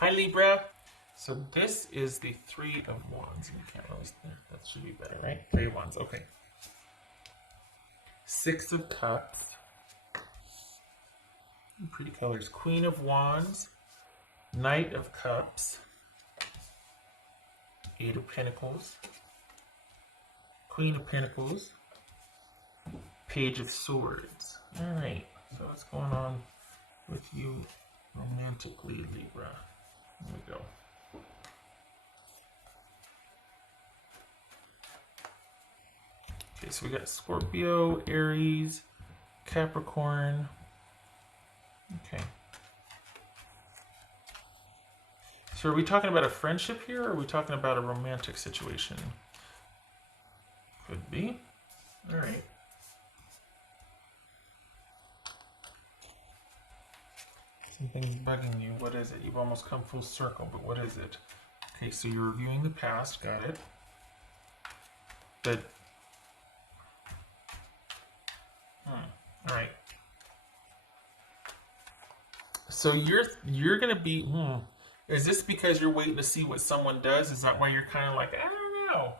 Hi Libra. So this is the Three of Wands. You can't really, that should be better, right? Three of Wands, okay. Six of Cups. Pretty colors. Queen of Wands. Knight of Cups. Eight of Pentacles. Queen of Pentacles. Page of Swords. Alright, so what's going on with you romantically, Libra? Here we go. Okay, so we got Scorpio, Aries, Capricorn. Okay. So are we talking about a friendship here, or are we talking about a romantic situation? Could be. All right. Something's bugging you. What is it? You've almost come full circle, but what is it? Okay, so you're reviewing the past. Got it. But all right. So you're gonna be. Is this because you're waiting to see what someone does? Is that why you're kind of like, I don't know?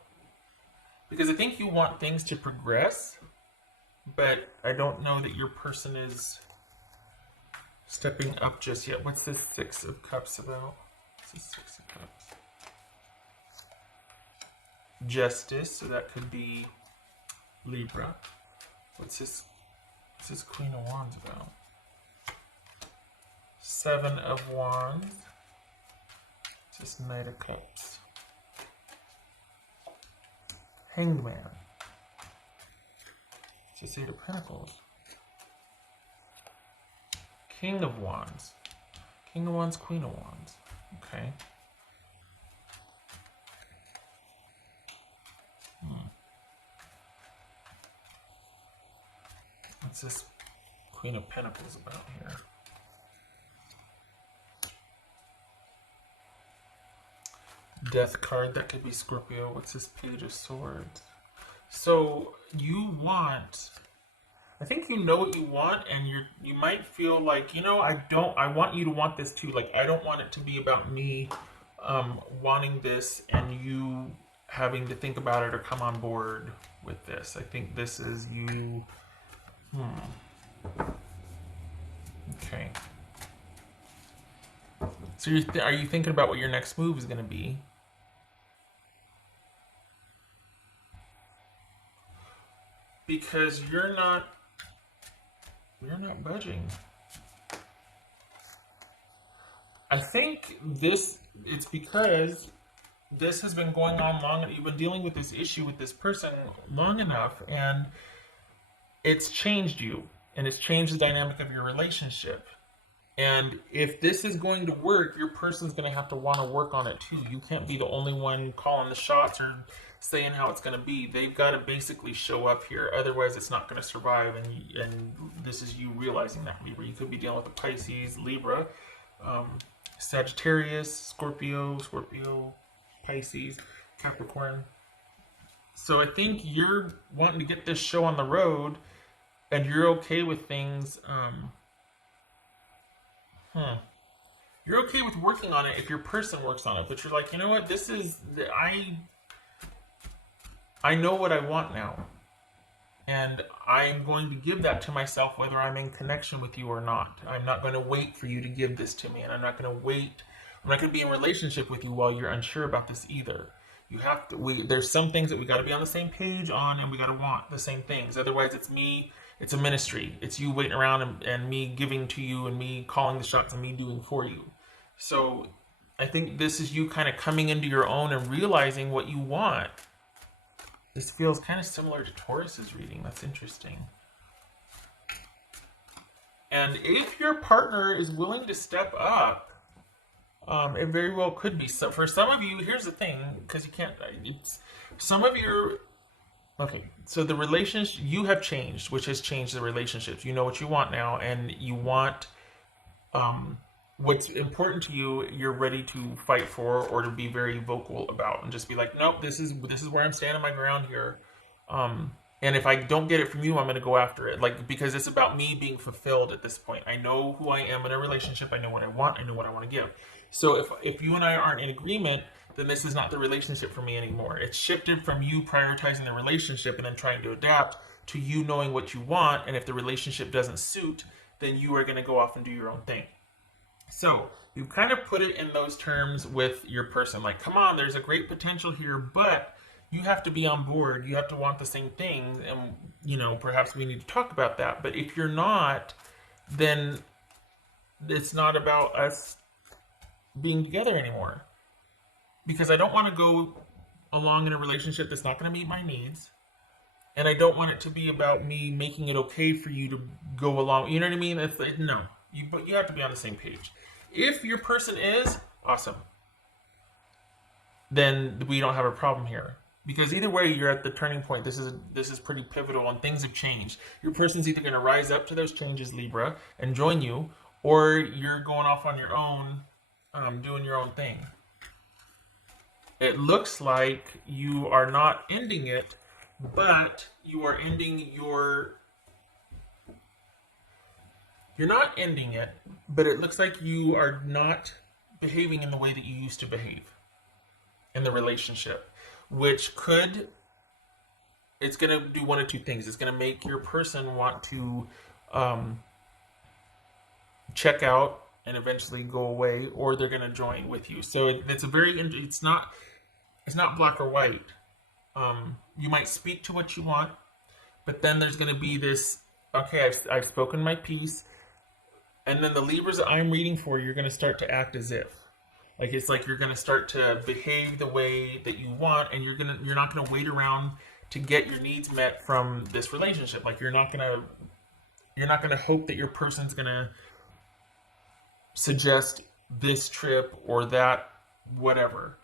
Because I think you want things to progress, but I don't know that your person is stepping up just yet. What's this Six of Cups about? What's this Six of Cups? Justice. So that could be Libra. What's this Queen of Wands about? Seven of Wands. What's this Knight of Cups? Hanged Man. What's this Eight of Pentacles? King of Wands. King of Wands, Queen of Wands. Okay. What's this Queen of Pentacles about here? Death card, that could be Scorpio. What's this Page of Swords? So you want, I think you know what you want, and you might feel like, I want you to want this too. Like, I don't want it to be about me wanting this and you having to think about it or come on board with this. I think this is you. Okay. So are you thinking about what your next move is going to be? Because you're not budging. I think it's because this has been going on long. You've been dealing with this issue with this person long enough, and it's changed you, and it's changed the dynamic of your relationship. And if this is going to work, your person's going to have to want to work on it too. You can't be the only one calling the shots or saying how it's going to be. They've got to basically show up here. Otherwise, it's not going to survive. And this is you realizing that, Libra. You could be dealing with a Pisces, Libra, Sagittarius, Scorpio, Pisces, Capricorn. So I think you're wanting to get this show on the road, and you're okay with things. You're okay with working on it if your person works on it, but you're like, you know what? I know what I want now, and I'm going to give that to myself whether I'm in connection with you or not. I'm not going to wait for you to give this to me, and I'm not going to be in a relationship with you while you're unsure about this either. You have to. There's some things that we got to be on the same page on, and we got to want the same things. Otherwise, it's me. It's a ministry. It's you waiting around and me giving to you and me calling the shots and me doing for you. So I think this is you kind of coming into your own and realizing what you want. This feels kind of similar to Taurus's reading. That's interesting. And if your partner is willing to step up, it very well could be. So for some of you, here's the thing, because you can't. Some of your okay. So the relationship you have changed, which has changed the relationships. You know what you want now, and you want what's important to you. You're ready to fight for, or to be very vocal about, and just be like, nope, this is where I'm standing my ground here. And if I don't get it from you, I'm going to go after it. Like, because it's about me being fulfilled at this point. I know who I am in a relationship. I know what I want. I know what I want to give. So if you and I aren't in agreement, then this is not the relationship for me anymore. It's shifted from you prioritizing the relationship and then trying to adapt to you knowing what you want. And if the relationship doesn't suit, then you are going to go off and do your own thing. So you kind of put it in those terms with your person. Like, come on, there's a great potential here, but you have to be on board. You have to want the same things. And, perhaps we need to talk about that. But if you're not, then it's not about us being together anymore. Because I don't want to go along in a relationship that's not going to meet my needs. And I don't want it to be about me making it okay for you to go along. You know what I mean? It's like, no. But you have to be on the same page. If your person is, awesome. Then we don't have a problem here. Because either way, you're at the turning point. This is pretty pivotal, and things have changed. Your person's either going to rise up to those changes, Libra, and join you, or you're going off on your own, doing your own thing. It looks like you are not ending it, but you are ending your... You're not ending it, but it looks like you are not behaving in the way that you used to behave in the relationship. Which it's going to do one of two things. It's going to make your person want to check out and eventually go away, or they're going to join with you. So it's not black or white. You might speak to what you want, but then there's going to be this, okay, I've spoken my piece, and then the Libras that I'm reading for, you're going to start to act as if. Like, it's like you're going to start to behave the way that you want, and you're not going to wait around to get your needs met from this relationship. Like, you're not going to hope that your person's going to suggest this trip or that whatever.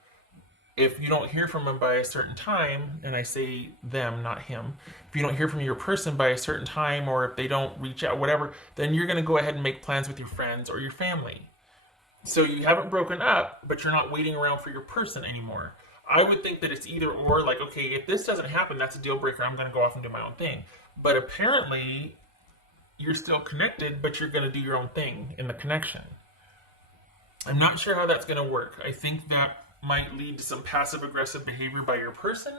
If you don't hear from them by a certain time, and I say them, not him, if you don't hear from your person by a certain time, or if they don't reach out, whatever, then you're going to go ahead and make plans with your friends or your family. So you haven't broken up, but you're not waiting around for your person anymore. I would think that it's either or, like, okay, if this doesn't happen, that's a deal breaker. I'm going to go off and do my own thing. But apparently, you're still connected, but you're going to do your own thing in the connection. I'm not sure how that's going to work. I think that might lead to some passive-aggressive behavior by your person.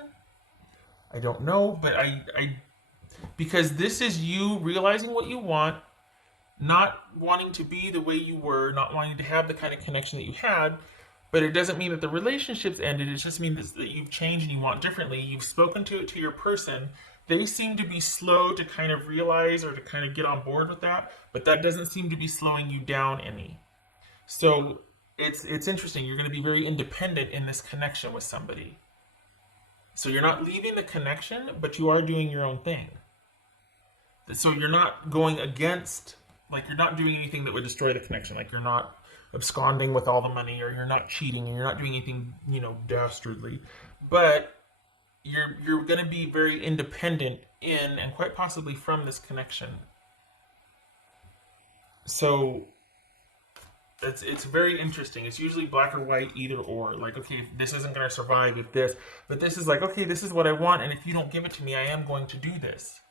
I don't know, but because this is you realizing what you want, not wanting to be the way you were, not wanting to have the kind of connection that you had, but it doesn't mean that the relationship's ended. It just means that you've changed and you want differently. You've spoken to it to your person. They seem to be slow to kind of realize or to kind of get on board with that, but that doesn't seem to be slowing you down any. So it's interesting. You're going to be very independent in this connection with somebody. So you're not leaving the connection, but you are doing your own thing. So you're not going against... Like, you're not doing anything that would destroy the connection. Like, you're not absconding with all the money, or you're not cheating, and you're not doing anything, dastardly. But you're going to be very independent in, and quite possibly from, this connection. So it's very interesting. It's usually black or white, either or. Like, okay, this isn't going to survive if this. But this is like, okay, this is what I want, and if you don't give it to me, I am going to do this.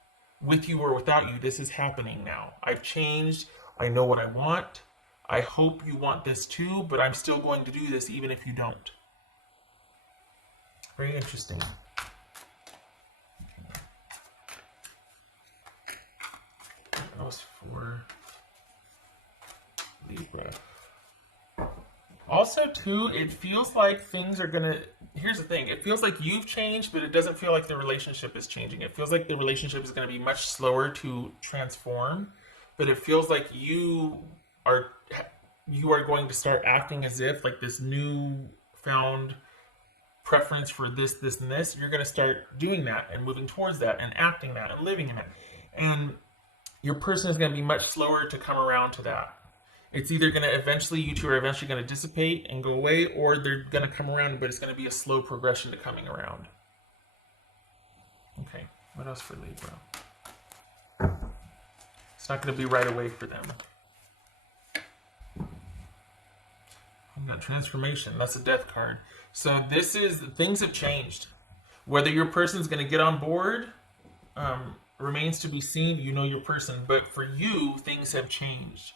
With you or without you, this is happening now. I've changed. I know what I want. I hope you want this too, but I'm still going to do this even if you don't. Very interesting. That was for Libra. Also, too, it feels like things are gonna... Here's the thing. It feels like you've changed, but it doesn't feel like the relationship is changing. It feels like the relationship is going to be much slower to transform, but it feels like you are going to start acting as if, like, this new found preference for this, and this, you're going to start doing that and moving towards that and acting that and living in it. And your person is going to be much slower to come around to that. It's either going to you two are eventually going to dissipate and go away, or they're going to come around, but it's going to be a slow progression to coming around. Okay, what else for Libra? It's not going to be right away for them. I've got transformation. That's a death card. So things have changed. Whether your person's going to get on board remains to be seen. You know your person, but for you, things have changed.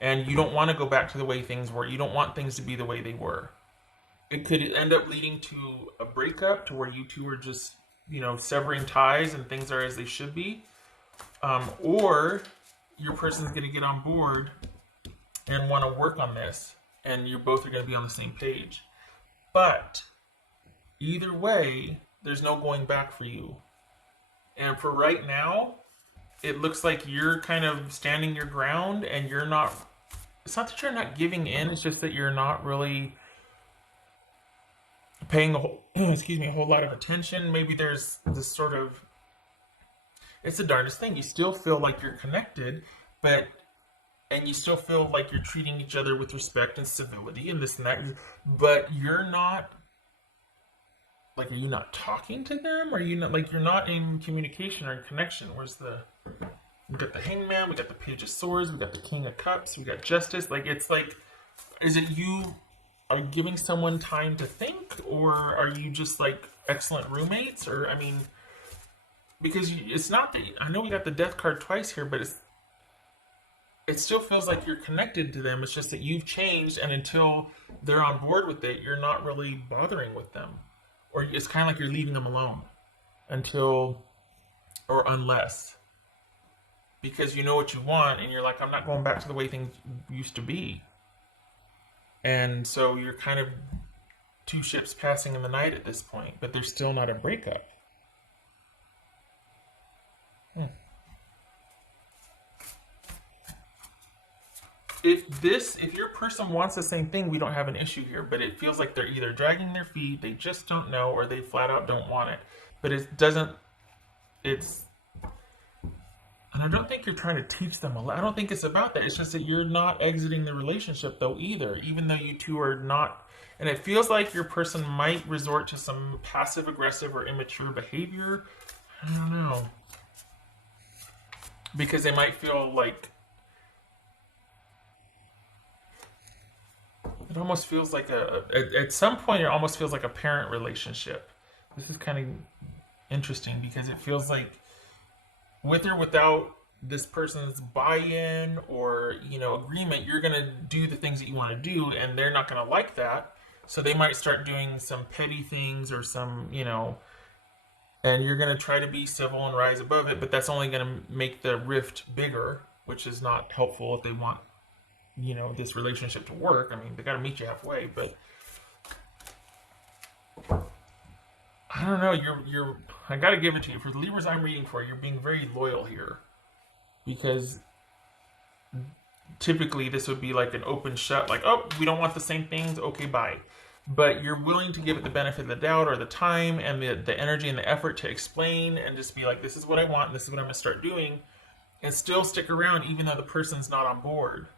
And you don't want to go back to the way things were. You don't want things to be the way they were. It could end up leading to a breakup to where you two are just, severing ties and things are as they should be. Or your person's going to get on board and want to work on this. And you both are going to be on the same page. But either way, there's no going back for you. And for right now, it looks like you're kind of standing your ground and you're not, it's not that you're not giving in, it's just that you're not really paying a whole, a whole lot of attention. Maybe there's this sort of, it's the darndest thing. You still feel like you're connected, and you still feel like you're treating each other with respect and civility and this and that, but you're not, like, are you not talking to them? Are you not, like, you're not in communication or in connection? We got the Hangman, we got the Page of Swords, we got the King of Cups, we got Justice. Like, it's like, is it you are giving someone time to think, or are you just, like, excellent roommates? Or, I mean, because it's not that, I know we got the Death card twice here, but it still feels like you're connected to them. It's just that you've changed, and until they're on board with it, you're not really bothering with them. Or it's kind of like you're leaving them alone unless, because you know what you want, and you're like, I'm not going back to the way things used to be. And so you're kind of two ships passing in the night at this point, but there's still not a breakup. If your person wants the same thing, we don't have an issue here, but it feels like they're either dragging their feet, they just don't know, or they flat out don't want it. But and I don't think you're trying to teach them a lot. I don't think it's about that. It's just that you're not exiting the relationship though either, even though you two are not, and it feels like your person might resort to some passive aggressive or immature behavior. I don't know. Because they might feel like, it almost feels like at some point it almost feels like a parent relationship. This is kind of interesting because it feels like, with or without this person's buy-in or, agreement, you're going to do the things that you want to do, and they're not going to like that. So they might start doing some petty things or some, and you're going to try to be civil and rise above it, but that's only going to make the rift bigger, which is not helpful if they want this relationship to work. I mean, they got to meet you halfway, but I don't know. I got to give it to you. For the Libras I'm reading for, you're being very loyal here, because typically this would be like an open shut, like, oh, we don't want the same things. Okay, bye. But you're willing to give it the benefit of the doubt or the time and the energy and the effort to explain and just be like, this is what I want. This is what I'm going to start doing, and still stick around even though the person's not on board.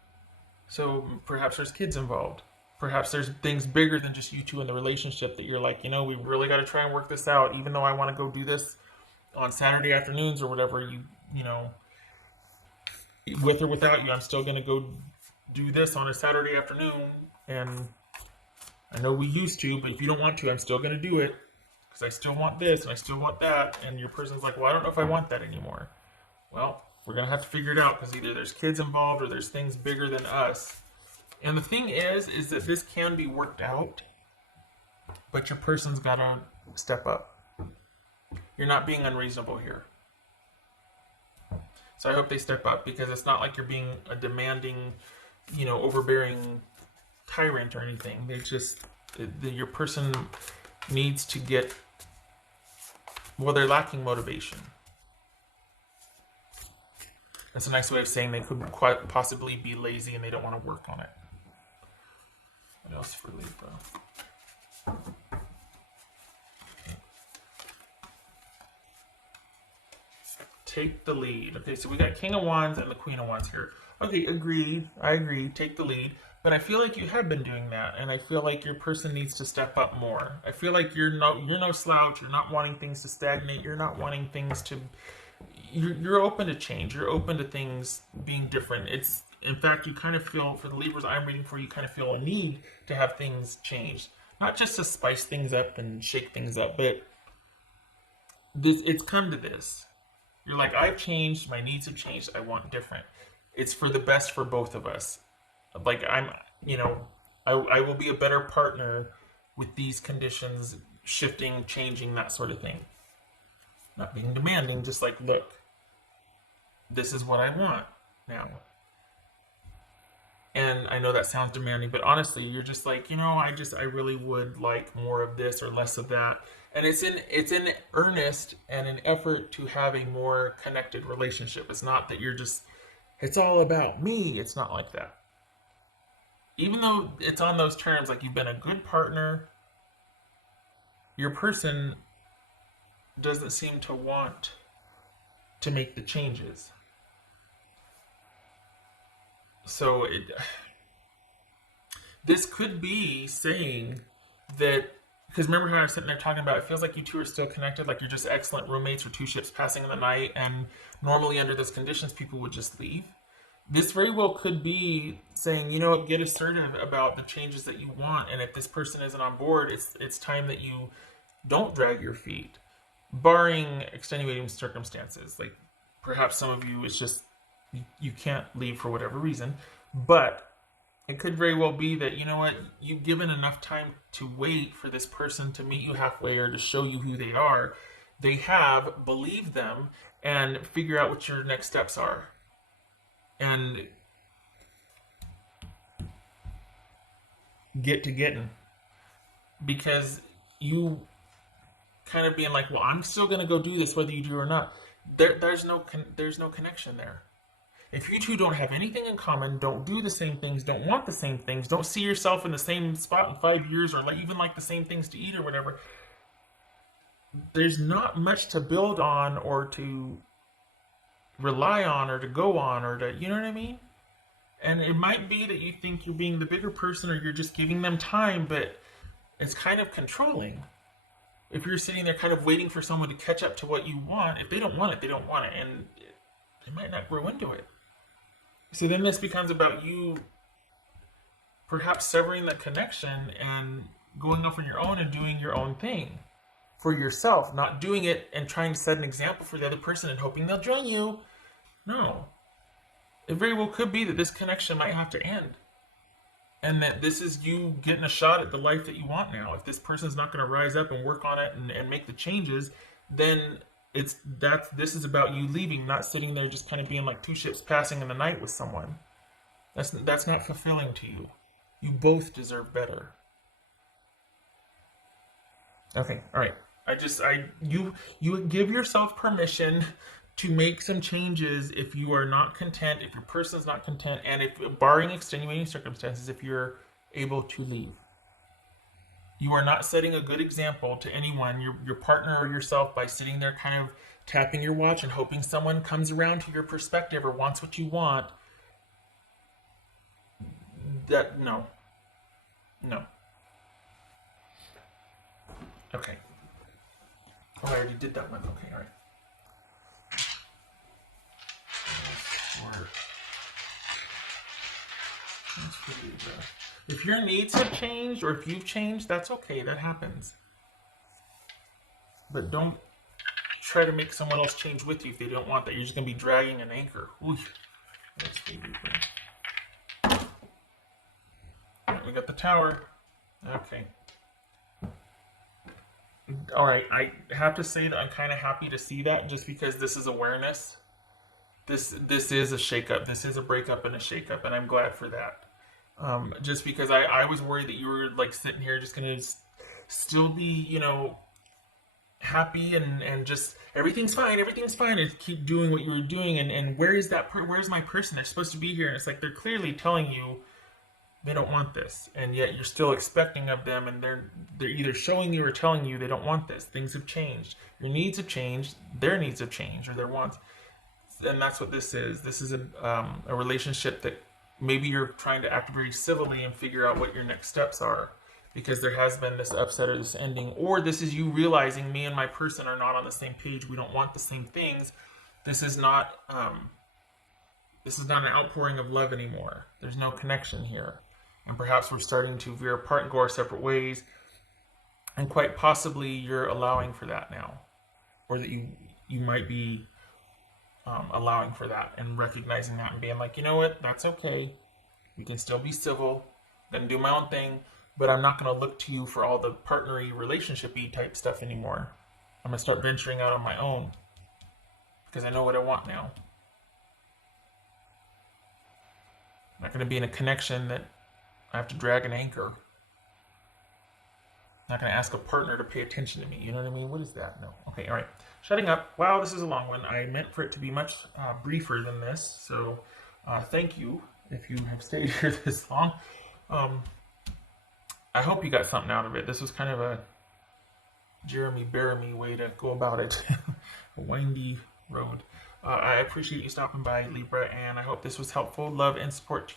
So perhaps there's kids involved. Perhaps there's things bigger than just you two in the relationship that you're like, we really got to try and work this out. Even though I want to go do this on Saturday afternoons or whatever, with or without you, I'm still going to go do this on a Saturday afternoon. And I know we used to, but if you don't want to, I'm still going to do it because I still want this and I still want that. And your person's like, well, I don't know if I want that anymore. Well, we're going to have to figure it out because either there's kids involved or there's things bigger than us. And the thing is that this can be worked out, but your person's got to step up. You're not being unreasonable here. So I hope they step up, because it's not like you're being a demanding, overbearing tyrant or anything. Your person needs to get, they're lacking motivation. That's a nice way of saying they could quite possibly be lazy and they don't want to work on it. What else for Libra? Take the lead. Okay, so we got King of Wands and the Queen of Wands here. Okay, agreed. I agree. Take the lead. But I feel like you have been doing that, and I feel like your person needs to step up more. I feel like you're no slouch. You're not wanting things to stagnate. You're not wanting things to... You're open to change. You're open to things being different. In fact, you kind of feel, for the Libras I'm reading for, you kind of feel a need to have things changed. Not just to spice things up and shake things up, but it's come to this. You're like, I've changed, my needs have changed, I want different. It's for the best for both of us. Like I'm, you know, I will be a better partner with these conditions shifting, changing, that sort of thing. Not being demanding, just like, look, this is what I want now. And I know that sounds demanding, but honestly, you're just like, I really would like more of this or less of that. And it's in earnest and an effort to have a more connected relationship. It's not that it's all about me. It's not like that. Even though it's on those terms, like you've been a good partner, your person doesn't seem to want to make the changes. So this could be saying that, because remember how I was sitting there talking about, it feels like you two are still connected, like you're just excellent roommates or two ships passing in the night, and normally under those conditions people would just leave. This very well could be saying, get assertive about the changes that you want, and if this person isn't on board, it's time that you don't drag your feet, barring extenuating circumstances. Like perhaps some of you, it's just you can't leave for whatever reason, but it could very well be that, you've given enough time to wait for this person to meet you halfway or to show you who they are. They have, believe them, and figure out what your next steps are. And get to getting. Because you kind of being like, well, I'm still going to go do this whether you do or not. There's no connection there. If you two don't have anything in common, don't do the same things, don't want the same things, don't see yourself in the same spot in 5 years, or even like the same things to eat or whatever, there's not much to build on or to rely on or to go on or to, you know what I mean? And it might be that you think you're being the bigger person or you're just giving them time, but it's kind of controlling. If you're sitting there kind of waiting for someone to catch up to what you want, if they don't want it, they don't want it, and they might not grow into it. So then this becomes about you perhaps severing that connection and going off on your own and doing your own thing for yourself, not doing it and trying to set an example for the other person and hoping they'll join you. No. It very well could be that this connection might have to end. And that this is you getting a shot at the life that you want now. If this person's not going to rise up and work on it and make the changes, then this is about you leaving, not sitting there just kind of being like two ships passing in the night with someone. That's not fulfilling to you. You both deserve better. Okay, all right. You give yourself permission to make some changes if you are not content, if your person's not content, and if, barring extenuating circumstances, if you're able to leave. You are not setting a good example to anyone, your partner or yourself, by sitting there kind of tapping your watch and hoping someone comes around to your perspective or wants what you want. No. Okay. Oh, I already did that one. Okay, all right. If your needs have changed or if you've changed, that's okay. That happens. But don't try to make someone else change with you if they don't want that. You're just going to be dragging an anchor. We got the Tower. Okay. All right. I have to say that I'm kind of happy to see that, just because this is awareness. This is a shakeup. This is a breakup and a shakeup, and I'm glad for that. Just because I was worried that you were like sitting here just gonna still be, happy and just everything's fine, and keep doing what you were doing, and where's my person? They're supposed to be here, and it's like they're clearly telling you they don't want this, and yet you're still expecting of them, and they're either showing you or telling you they don't want this. Things have changed. Your needs have changed. Their needs have changed, or their wants. And that's what this is. This is a relationship that maybe you're trying to act very civilly and figure out what your next steps are, because there has been this upset or this ending, or this is you realizing me and my person are not on the same page. We don't want the same things. This is not an outpouring of love anymore. There's no connection here, and perhaps we're starting to veer apart and go our separate ways. And quite possibly you're allowing for that now, or that you might be allowing for that and recognizing that and being like, you know what, that's okay. You can still be civil. I'm gonna do my own thing, but I'm not gonna look to you for all the partnery, relationship-y type stuff anymore. I'm gonna start venturing out on my own because I know what I want now. I'm not gonna be in a connection that I have to drag an anchor. I'm not gonna ask a partner to pay attention to me. You know what I mean? What is that? No. Okay, all right. Shutting up. Wow, this is a long one. I meant for it to be much briefer than this. So thank you if you have stayed here this long. I hope you got something out of it. This was kind of a Jeremy Bearimy way to go about it. A windy road. I appreciate you stopping by, Libra, and I hope this was helpful. Love and support to you.